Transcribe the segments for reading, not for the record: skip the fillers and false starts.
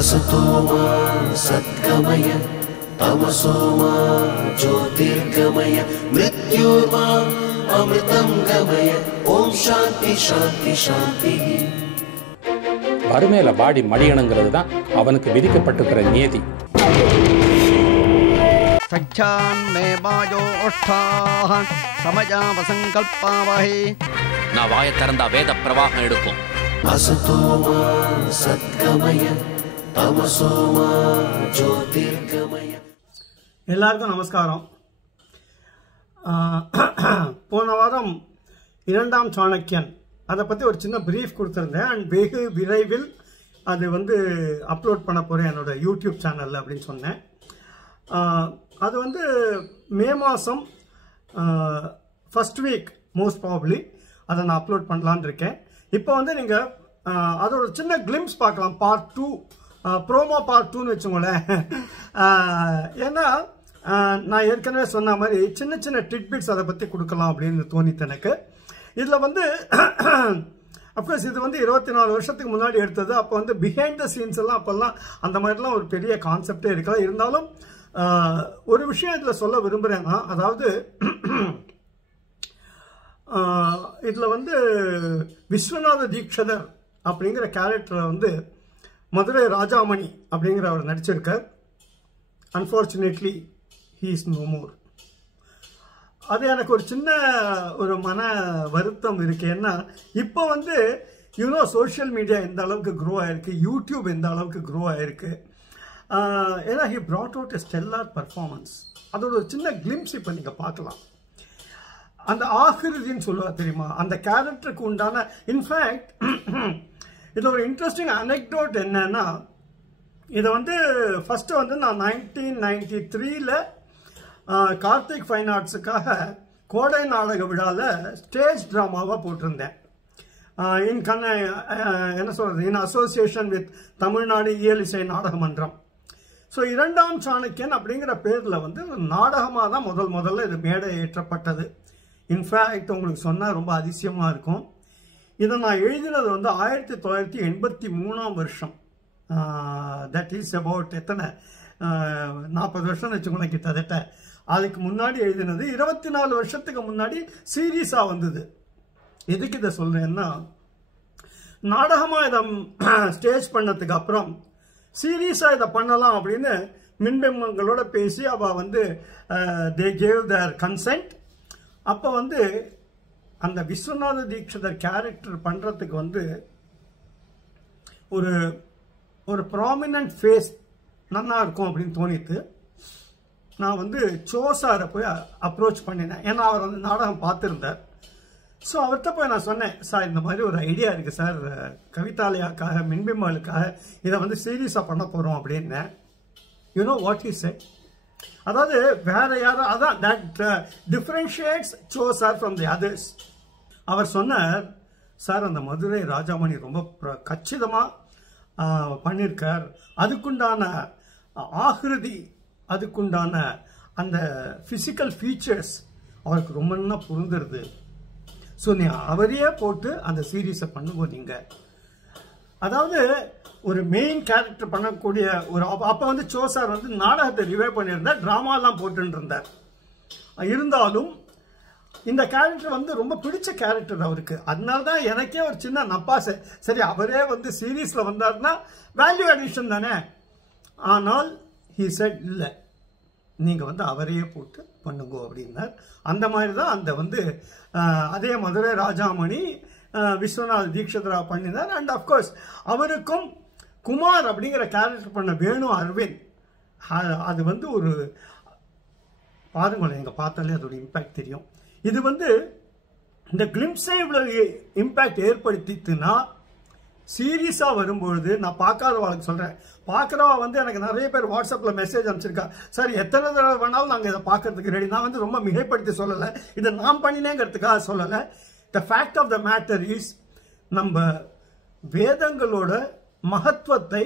असतोमा सद्गमय तमसोमा ज्योतिर्गमय मृत्योर्मा अमृतं गमय ओम शांति शांति शांति. வறுமையில வாடி மடியணுங்கிறது தான் அவனுக்கு விதிக்கப்பட்டிருக்கிற நியதி. நான் வாயை திறந்தா வேத பிரவாகம் எடுக்கும். असतोमा सद्गमय तमसोमा ज्योतिर्गमय. எல்லாருக்கும் நமஸ்காரம். போன வாரம் இரண்டாம் சாணக்கியன் அதை பற்றி ஒரு சின்ன பிரீஃப் கொடுத்துருந்தேன். அண்ட் வெகு விரைவில் அது அப்லோட் பண்ண போகிறேன் என்னோட யூடியூப் சேனலில் அப்படின்னு சொன்னேன். அது மே மாதம் ஃபர்ஸ்ட் வீக் மோஸ்ட் ப்ராபப்ளி அதை நான் அப்லோட் பண்ணலான்னு இருக்கேன். இப்போ நீங்கள் அதோட சின்ன கிளிம்ஸ் பார்க்கலாம். பார்ட் 2 ப்ரோமோ பார்ட் 2ன்னு வச்சுக்கோங்களேன். ஏன்னா நான் ஏற்கனவே சொன்ன மாதிரி சின்ன சின்ன டிட்பிட்ஸ் அதை பற்றி கொடுக்கலாம் அப்படின்னு தோணித்து எனக்கு. இதில் அஃப்கோர்ஸ் இது 24 வருஷத்துக்கு முன்னாடி எடுத்தது. அப்போ பிஹைண்ட் த சீன்ஸ் எல்லாம் அப்போல்லாம் அந்த மாதிரிலாம் ஒரு பெரிய கான்செப்டே இருக்கலாம். இருந்தாலும் ஒரு விஷயம் இதில் சொல்ல விரும்புகிறேன்னா, அதாவது இதில் விஸ்வநாத தீக்ஷதர் அப்படிங்கிற கேரக்டரை மதுரை ராஜாமணி அப்படிங்கிறவர் நடிச்சிருக்கார். Unfortunately he is no more. அது எனக்கு ஒரு சின்ன ஒரு மன வருத்தம் இருக்கு. ஏன்னா இப்போ சோஷியல் மீடியா எந்த அளவுக்கு க்ரோ ஆயிருக்கு, யூடியூப் எந்த அளவுக்கு க்ரோ ஆயிருக்கு. ஏன்னா he brought out a stellar performance. அதோட ஒரு சின்ன கிளிம்ஸ் இப்போ நீங்கள் பார்க்கலாம். அந்த ஆகிருதின்னு சொல்லுவா தெரியுமா, அந்த கேரக்டருக்கு உண்டான. இன்ஃபேக்ட் இதில் ஒரு இன்ட்ரெஸ்டிங் அனெக்டோட் என்னன்னா, இதை ஃபஸ்ட்டு நான் 1993 கார்த்திக் ஃபைன் ஆர்ட்ஸுக்காக கோடை நாடக விழாவில் ஸ்டேஜ் ட்ராமாவாக போட்டிருந்தேன். என்ன சொல்கிறது, இன் அசோசியேஷன் வித் தமிழ்நாடு இயல் இசை நாடக மன்றம். ஸோ இரண்டாம் சாணக்கியன் அப்படிங்கிற பேரில் நாடகமாக தான் முதல்ல இது மேடை ஏற்றப்பட்டது. இன்ஃபேக்ட் உங்களுக்கு சொன்னால் ரொம்ப அதிசயமாக இருக்கும். இதை நான் எழுதினது 1983 வருஷம். தட் இஸ் அபவுட் எத்தனை 40 வருஷம் வச்சுக்கோங்களேன் கிட்டத்தட்ட. அதுக்கு முன்னாடி எழுதினது 24 வருஷத்துக்கு முன்னாடி சீரியஸாக வந்தது. எதுக்கு இதை சொல்கிறேன்னா, நாடகமாக இதை ஸ்டேஜ் பண்ணதுக்கு அப்புறம் சீரியஸாக இதை பண்ணலாம் அப்படின்னு மின்பிம்பங்களோட பேசி அவள் தே கேவ் தேர் கன்சென்ட். அப்போ அந்த விஸ்வநாத தீக்ஷதர் கேரக்டர் பண்ணுறதுக்கு ஒரு ஒரு ப்ராமினன்ட் ஃபேஸ் நல்லா இருக்கும் அப்படின்னு தோணித்து நான் சோசாரை போய் அப்ரோச் பண்ணினேன். ஏன்னா அவர் நாடகம் பார்த்துருந்தார். ஸோ அவர்கிட்ட போய் நான் சொன்னேன், சார் இந்த மாதிரி ஒரு ஐடியா இருக்குது சார், கவிதாலயாக்காக மின்பிம்பலுக்காக இதை சீரியஸாக பண்ண போகிறோம் அப்படின்னேன். யூனோ வாட் ஹி செட், அதாவது வேற யாரும் அதான் தட் டிஃபரன்ஷியேட்ஸ் சோசார் ஃப்ரம் தி அதர்ஸ். அவர் சொன்னார், சார் அந்த மதுரை ராஜாமணி ரொம்ப கச்சிதமாக பண்ணியிருக்கார், அதுக்குண்டான ஆகிருதி, அதுக்குண்டான அந்த ஃபிசிக்கல் ஃபீச்சர்ஸ் அவருக்கு ரொம்ப நல்லா புரிந்துருது. ஸோ நீ அவரையே போட்டு அந்த சீரீஸை பண்ணுங்க நீங்கள். அதாவது ஒரு மெயின் கேரக்டர் பண்ணக்கூடிய ஒரு அப்போ சோசார் நாடகத்தை ரிவைவ் பண்ணியிருந்தார், ட்ராமாலாம் போட்டுன்னு இருந்தார். இருந்தாலும் இந்த கேரக்டர் ரொம்ப பிடிச்ச கேரக்டர் அவருக்கு. அதனால தான் எனக்கே ஒரு சின்ன நப்பாசை, சரி அவரே சீரீஸில் வந்தார்னா வேல்யூ அடிஷன் தானே. ஆனால் ஹீ செட் இல்லை, நீங்கள் அவரையே போட்டு பண்ணுங்க அப்படின்னார். அந்த மாதிரி தான் அந்த அதே மதுரை ராஜாமணி விஸ்வநாத் தீக்ஷதரா பண்ணினார். அண்ட் அஃப்கோர்ஸ் அவருக்கும் குமார் அப்படிங்கிற கேரக்டர் பண்ண வேணு அரவிந்த், அது ஒரு பாருங்களேன், நீங்கள் பார்த்தாலே அதோட இம்பேக்ட் தெரியும். இது இந்த கிளிம்ஸே இவ்வளோ இம்பேக்ட் ஏற்படுத்திட்டுனா சீரியஸாக வரும்பொழுது நான் பார்க்காதவாளுக்கு சொல்கிறேன். பார்க்குறவா எனக்கு நிறைய பேர் வாட்ஸ்அப்பில் மெசேஜ் அனுப்பிச்சிருக்கா, சார் எத்தனை தடவை வேணாலும் நாங்கள் இதை பார்க்கறதுக்கு ரெடி. நான் ரொம்ப மிகைப்படுத்தி சொல்லலை, இதை நான் பண்ணினேங்கிறதுக்காக சொல்லலை. The fact of the matter is, நம்ம வேதங்களோட மகத்துவத்தை,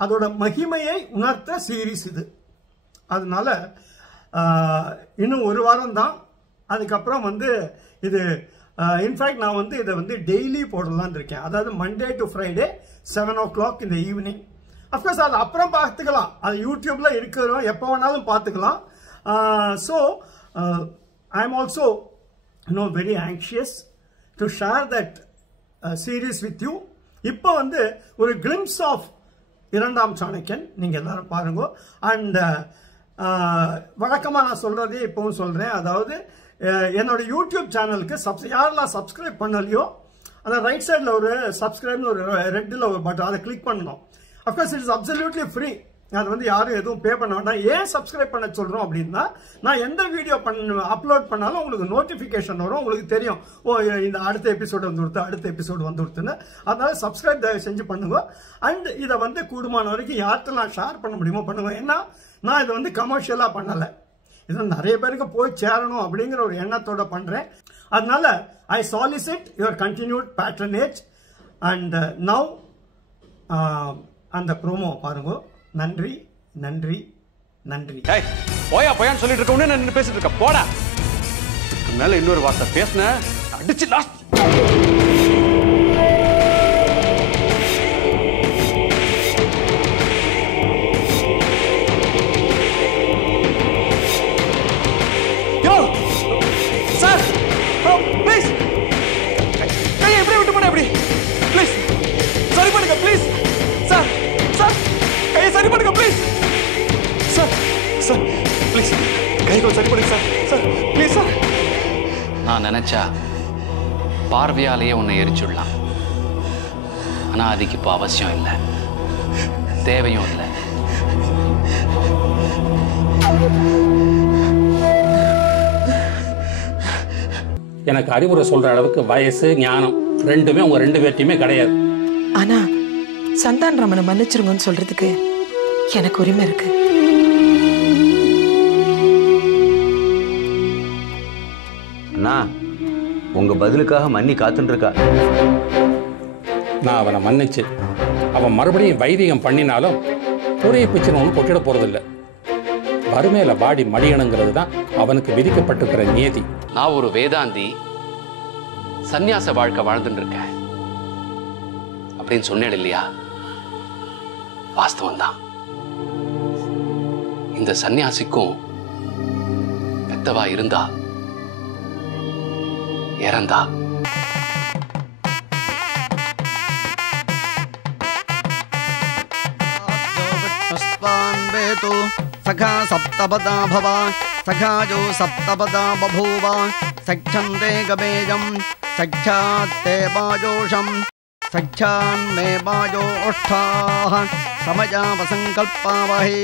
அதோட மகிமையை உணர்த்த சீரீஸ் இது. அதனால இன்னும் ஒரு வாரம் தான், அதுக்கப்புறம் இது இன்ஃபேக்ட் நான் இதை டெய்லி போடலான்னு இருக்கேன். அதாவது மண்டே டு ஃப்ரைடே 7 o'clock இந்த ஈவினிங். அஃப்கோர்ஸ் அது அப்புறம் பார்த்துக்கலாம், அது யூடியூப்ல இருக்கிறோம், எப்போ வேணாலும் பார்த்துக்கலாம். So I am also very anxious to share that series with you. இப்போ வந்து ஒரு கிளிம்ஸ் ஆஃப் இரண்டாம் சாணக்கியன் நீங்கள் எல்லாரும் பாருங்க. அண்ட் வழக்கமாக நான் சொல்கிறதே இப்போவும் சொல்கிறேன், அதாவது என்னோட யூடியூப் சேனலுக்கு யாரெல்லாம் சப்ஸ்கிரைப் பண்ணலையோ அந்த ரைட் சைடில் ஒரு சப்ஸ்கிரைப்னு ஒரு ரெட்டில் ஒரு பட்டன், அதை கிளிக் பண்ணணும். Of course it is absolutely free, அது வந்து யாரும் எதுவும் பே பண்ண வேண்டாம். ஏன் சப்ஸ்கிரைப் பண்ண சொல்கிறோம் அப்படின்னா, நான் எந்த வீடியோ அப்லோட் பண்ணாலும் உங்களுக்கு நோட்டிஃபிகேஷன் வரும், உங்களுக்கு தெரியும் ஓ இந்த அடுத்த எபிசோடு வந்துடுத்து, அடுத்த எபிசோடு வந்துடுத்துன்னு. அதனால சப்ஸ்கிரைப் தயவு செஞ்சு பண்ணுங்க. அண்ட் இதை வந்து கூடுமான வரைக்கும் யார்கிட்டலாம் ஷேர் பண்ண முடியுமோ பண்ணுங்க. ஏன்னா நான் இதை வந்து கமர்ஷியலாக பண்ணலை, இது நிறைய பேருக்கு போய் சேரணும் அப்படிங்கிற ஒரு எண்ணத்தோட பண்ணுறேன். அதனால I solicit your continued patronage. And now அந்த ப்ரோமோ பாருங்க. நன்றி நன்றி நன்றி. போயா போயான்னு சொல்லிட்டு இருக்க உடனே நான் பேசிட்டு இருக்க போடா. மேல இன்னொரு வார்த்தை பேசுன அடிச்சு லாஸ்ட். சார் ப்ளீஸ் கையை எப்படி விட்டு போன எப்படி ப்ளீஸ் சரி பண்ணுங்க ப்ளீஸ் சார். சார் கையை சரி பண்ணுங்க ப்ளீஸ் சார். சார் ப்ளீஸ் கையை சரி பண்ணுங்க சார். Sir please sir. நான் நினைச்சா பார்வையாலேயே உன்னை எரிச்சுடலாம். ஆனா அதுக்கு இப்போ அவசியம் இல்லை, தேவையும் இல்லை. எனக்கு அறிவுரை சொல்ற அளவுக்கு வயசு ஞானம் ரெண்டுமே உங்க ரெண்டு பேர்ட்டையுமே கிடையாது. ஆனா சந்தான் ராமனை மன்னிச்சிருங்கன்னு சொல்றதுக்கு எனக்கு உரிமை இருக்கு. அண்ணா உங்க பதிலுக்காக மன்னி காத்துட்டு இருக்கா. நான் அவனை மன்னிச்சு அவன் மறுபடியும் வைதிகம் பண்ணினாலும் ஒரே பிச்சனை ஒன்று கொட்டிட போறதில்லை. வறுமையில வாடி மடியணுங்கிறது தான் அவனுக்கு விதிக்கப்பட்டிருக்கிற நியதி. நான் ஒரு வேதாந்தி, சந்நியாச வாழ்க்கை வாழ்ந்துட்டு இருக்கேன் அப்படின்னு சொன்னேன் இல்லையா? வாஸ்தவம் தான். இந்த சந்நியாசிக்கும் பெத்தவா இருந்தா இறந்தா. सखा सप्तपदा भवा सखाजो सप्तपदा बभूवा सख्यन्ते गवेजं सख्यात्ते बाजोषं सख्यान्मे बाजो ओष्ठाः समयावसङ्कल्पावहे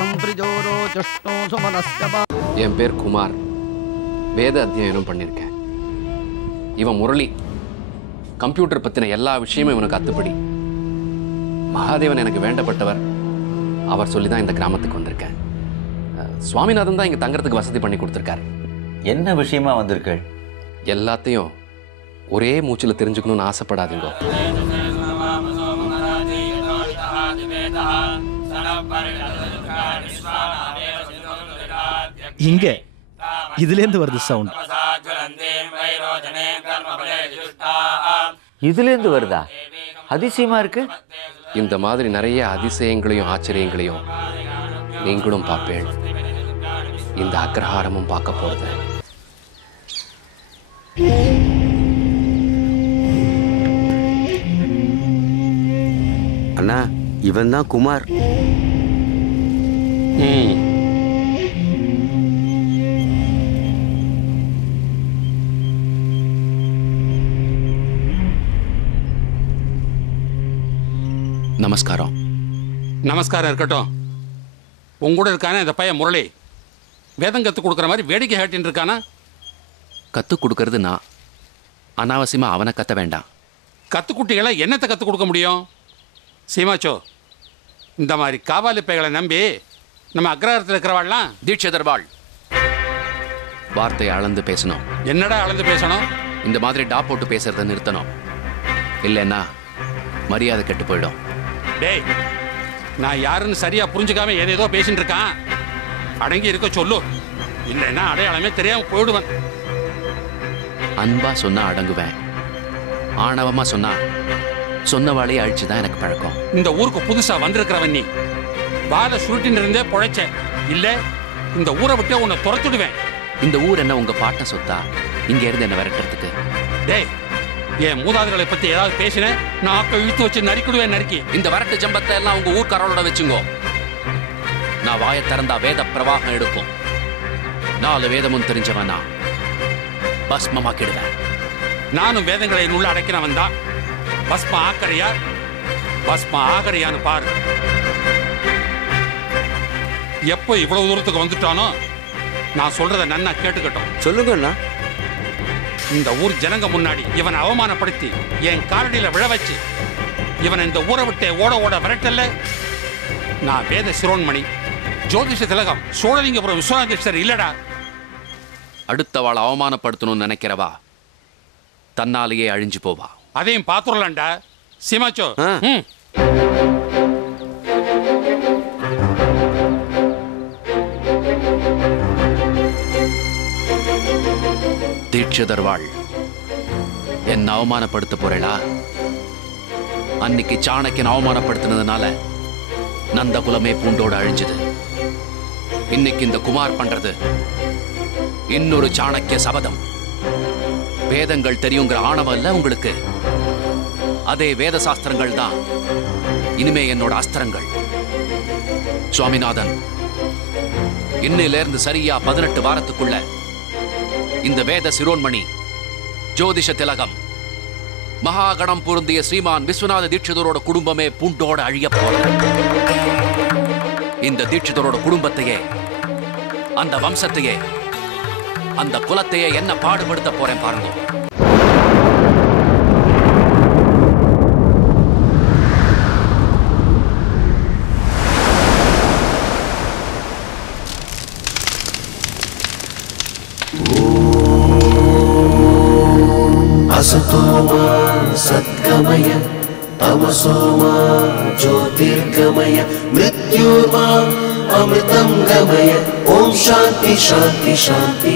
संप्रिजोरो चुष्टो सुमनस्यवा. என் பேர் குமார், வேத அத்தியனம் பண்ணியிருக்கேன். இவன் முரளி, கம்ப்யூட்டர் பற்றின எல்லா விஷயமும் இவனுக்கு அத்துப்படி. மகாதேவன் எனக்கு வேண்டப்பட்டவர், அவர் சொல்லி தான் இந்த கிராமத்துக்கு வந்திருக்கேன். சுவாமிநாதன் தான் இங்கே தங்கறதுக்கு வசதி பண்ணி கொடுத்துருக்காரு. என்ன விஷயமா வந்திருக்கள்? எல்லாத்தையும் ஒரே மூச்சில் தெரிஞ்சுக்கணும்னு ஆசைப்படாதீங்க. இங்க இதுலேருந்து வருது சவுண்ட். இதுலேருந்து வருதா? அதிசயமா இருக்கு. இந்த மாதிரி நிறைய அதிசயங்களையும் ஆச்சரியங்களையும் நீங்களும் பார்ப்பேன். இந்த அக்ரஹாரமும் பார்க்க போறது. அண்ணா இவன் தான் குமார். நமஸ்காரம். நமஸ்காரம் இருக்கட்டும். உங்கூட இருக்கானே இந்த பையன் முரளி, வேதம் கற்றுக் கொடுக்குற மாதிரி வேடிக்கை காட்டின்னு இருக்கானா? கற்றுக் கொடுக்கறது நான், அனாவசியமாக அவனை கத்த வேண்டாம். கற்றுக்குட்டிகளை என்னத்தை கற்றுக் கொடுக்க முடியும்? சீமாச்சோ, இந்த மாதிரி காவாலி பைகளை நம்பி நம்ம அக்ரஹாரத்தில் இருக்கிறவாள்லாம் தீட்சிதர்வாள். வார்த்தையை அளந்து பேசணும். என்னடா அளந்து பேசணும்? இந்த மாதிரி டா போட்டு பேசுறதை நிறுத்தணும். இல்லைன்னா மரியாதை கெட்டு போயிடும். டேய், நான் யாருன்னு சரியா புரிஞ்சுக்காம ஏதேதோ பேசிட்டு இருக்கான். அடங்கி இருக்க சொல்லு, இல்லைன்னா அடையாளமே தெரியாம போயிடுவேன். அன்பா சொன்னா அடங்குவேன், ஆணவமா சொன்னா சொன்னவாளையே அழிச்சுதான் எனக்கு பழக்கம். இந்த ஊருக்கு புதுசா வந்திருக்கிறவன் நீ வாழை சுருட்டின்னு இருந்தே பொழைச்ச இல்ல, இந்த ஊரை விட்டே உன்னை துரத்துடுவேன். இந்த ஊர் என்ன உங்க பாட்ட சொத்தா? இங்க இருந்து என்ன விரட்டுறதுக்கு? டேய், என் மூதாதைகளை பத்தி ஏதாவது பேசினேன் நான் இழுத்து வச்சு நறுக்கிடுவேன். நறுக்கி இந்த வரட்டு ஜம்பத்தை எல்லாம் உங்க ஊர்க்காரோட வச்சுங்கோ. நான் வாயை திறந்தா வேத பிரவாகம் எடுக்கும். 4 வேதமும் தெரிஞ்சவனா பஸ்மமாக்கிடுவேன். நானும் வேதங்களை உள்ள அடைக்கிறவன் தான். பஸ்ம ஆக்கறியா பஸ்ம ஆகறியான்னு பாரு. எப்போ இவ்வளவு தூரத்துக்கு வந்துட்டானோ நான் சொல்றத நன்னா கேட்டுக்கட்டும். சொல்லுங்கண்ணா. இந்த ஊர் ஜனங்க முன்னாடி இவனை அவமானப்படுத்தி என் காலடியில விழ வச்சு இவனை இந்த ஊரை விட்டே ஓட ஓட விரட்டல்ல. நான் வேத சிரோன்மணி, ஜோதிஷ திலகம், சோழலிங்கபுரம் விஸ்வநாதேஸ்வரர் இல்லடா. அடுத்தவாளை அவமானப்படுத்தணும்னு நினைக்கிறவா தன்னாலேயே அழிஞ்சு போவா. அதையும் பாத்துடலாம்டா. சீமாச்சோ. தீட்சிதர்வாள் என்ன அவமானப்படுத்த போறேளா? அன்னைக்கு சாணக்கியன் அவமானப்படுத்தினதுனால நந்த குலமே பூண்டோட அழிஞ்சது. இன்னைக்கு இந்த குமார் பண்றது இன்னொரு சாணக்கிய சபதம். வேதங்கள் தெரியுங்கிற ஆணவம் இல்ல உங்களுக்கு. அதே வேத சாஸ்திரங்கள் தான் இனிமே என்னோட அஸ்திரங்கள். சுவாமிநாதன், இன்னில இருந்து சரியா 18 வாரத்துக்குள்ள இந்த வேத சிரோன்மணி, ஜோதிஷ திலகம், மகாகணம் பொருந்திய ஸ்ரீமான் விஸ்வநாத தீட்சிதரோட குடும்பமே பூண்டோட அழிய போறது. இந்த தீட்சிதரோட குடும்பத்தையே, அந்த வம்சத்தையே, அந்த குலத்தையே என்ன பாடுபடுத்த போறேன் பாருங்க. असतो मा सद्गमय तमसो मा ज्योतिर्गमय मृत्योर्मा अमृतं गमय. ओम शांति शांति शांति.